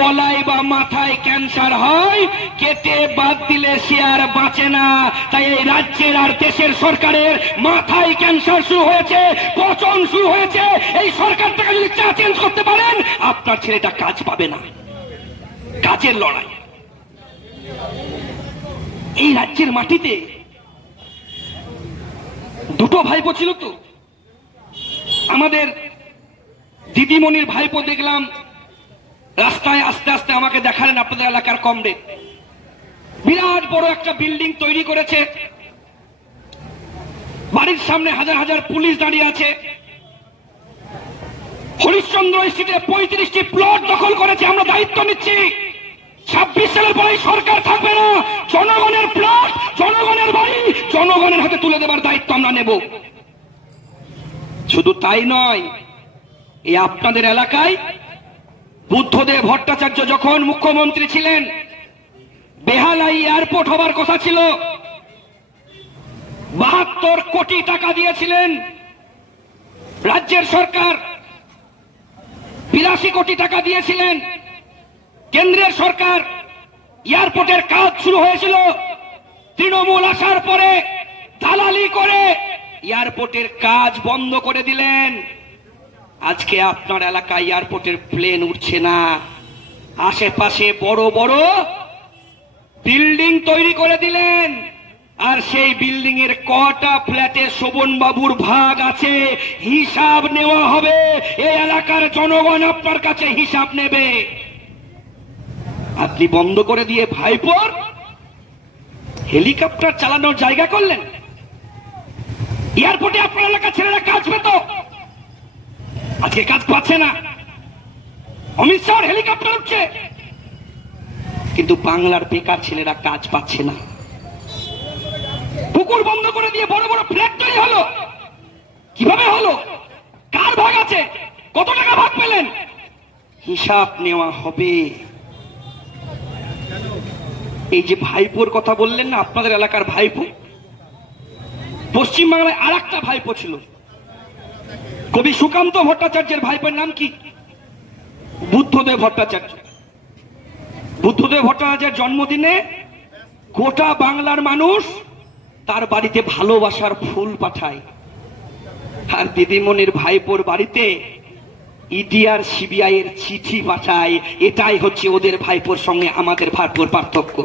গলায় বা মাথায় ক্যান্সার হয়, কেটে বাদ দিলে সে আর বাঁচে না। তাই এই রাজ্যের আর দেশের সরকারের মাথায় ক্যান্সার শুরু হয়েছে, পচন শুরু হয়েছে। এই সরকার থেকে যদি চা চেঞ্জ করতে পারেন, আপনার ছেলেটা কাজ পাবে না। কাজের লড়াই। এই রাজ্যের মাটিতে দুটো ভাইপো ছিল তো। আমাদের দিদিমণির ভাইপো দেখলাম রাস্তায় আস্তে আস্তে আমাকে দেখালেন আপনাদের এলাকার কমরেড বিরাট বড় একটা বিল্ডিং তৈরি করেছে। বাড়ির সামনে হাজার হাজার পুলিশ দাঁড়িয়ে আছে। হরিশ্চন্দ্র স্ট্রিটে পঁয়ত্রিশটি প্লট দখল করেছে, আমরা দায়িত্ব নিচ্ছি। ছাব্বিশ সালের পরে সরকার থাকবে না। জনগণের প্লট, জনগণের বাড়ি, জনগণের হাতে তুলে দেবার দায়িত্ব আমরা নেব। শুধু তাই নয়, এই আপনাদের এলাকায় বুদ্ধদেব ভট্টাচার্য যখন মুখ্যমন্ত্রী ছিলেন, বেহালাই এয়ারপোর্ট হবার কথা ছিল। বাহাত্তর কোটি টাকা দিয়েছিলেন রাজ্যের সরকার। বিরাশি কোটি টাকা দিয়েছিলেন কেন্দ্রের সরকার। এয়ারপোর্টের কাজ শুরু হয়েছিল। তৃণমূল আসার পরে দালালি করে এয়ারপোর্টের কাজ বন্ধ করে দিলেন। আজকে আপনার এলাকায় এয়ারপোর্টের প্লেন উঠছে না। আশেপাশে বড় বড় বিল্ডিং তৈরি করে দিলেন। আর সেই বিল্ডিং এর কটা ফ্ল্যাটে শোভন বাবুর ভাগ আছে। হিসাব নেওয়া হবে। এই এলাকার জনগণ আপনার কাছে হিসাব নেবে। আপনি বন্ধ করে দিয়ে ভাইপোর হেলিকপ্টার চালানোর জায়গা করলেন? এয়ারপোর্টে আপনার এলাকার ছেলেরা কাজ পেত আজকে কাজ পাচ্ছে না। অমিত শাহ হেলিকপ্টার উঠছে। কিন্তু বাংলার বেকার ছেলেরা কাজ পাচ্ছে না। পুকুর বন্ধ করে দিয়ে বড় বড় ফ্ল্যাট তৈরি হলো। কীভাবে হলো? কার ভাগ আছে? কত টাকা ভাগ পেলেন? হিসাব নেওয়া হবে। এই যে ভাইপোর কথা বললেন না, আপনাদের এলাকার ভাইপো? পশ্চিমবাংলায় আর একটা ভাইপো ছিল। কবি সুকান্ত ভট্টাচার্যের ভাইপোর নাম কি? বুদ্ধদেব ভট্টাচার্য। বুদ্ধদেব ভট্টাচার্যের জন্মদিনে গোটা বাংলার মানুষ তার বাড়িতে ভালোবাসার ফুল পাঠায়। আর দিদিমণির ভাইপোর বাড়িতে ইডি আর সিবিআই এর চিঠি পাঠায়। এটাই হচ্ছে ওদের ভাইপোর সঙ্গে আমাদের ভাইপোর পার্থক্য।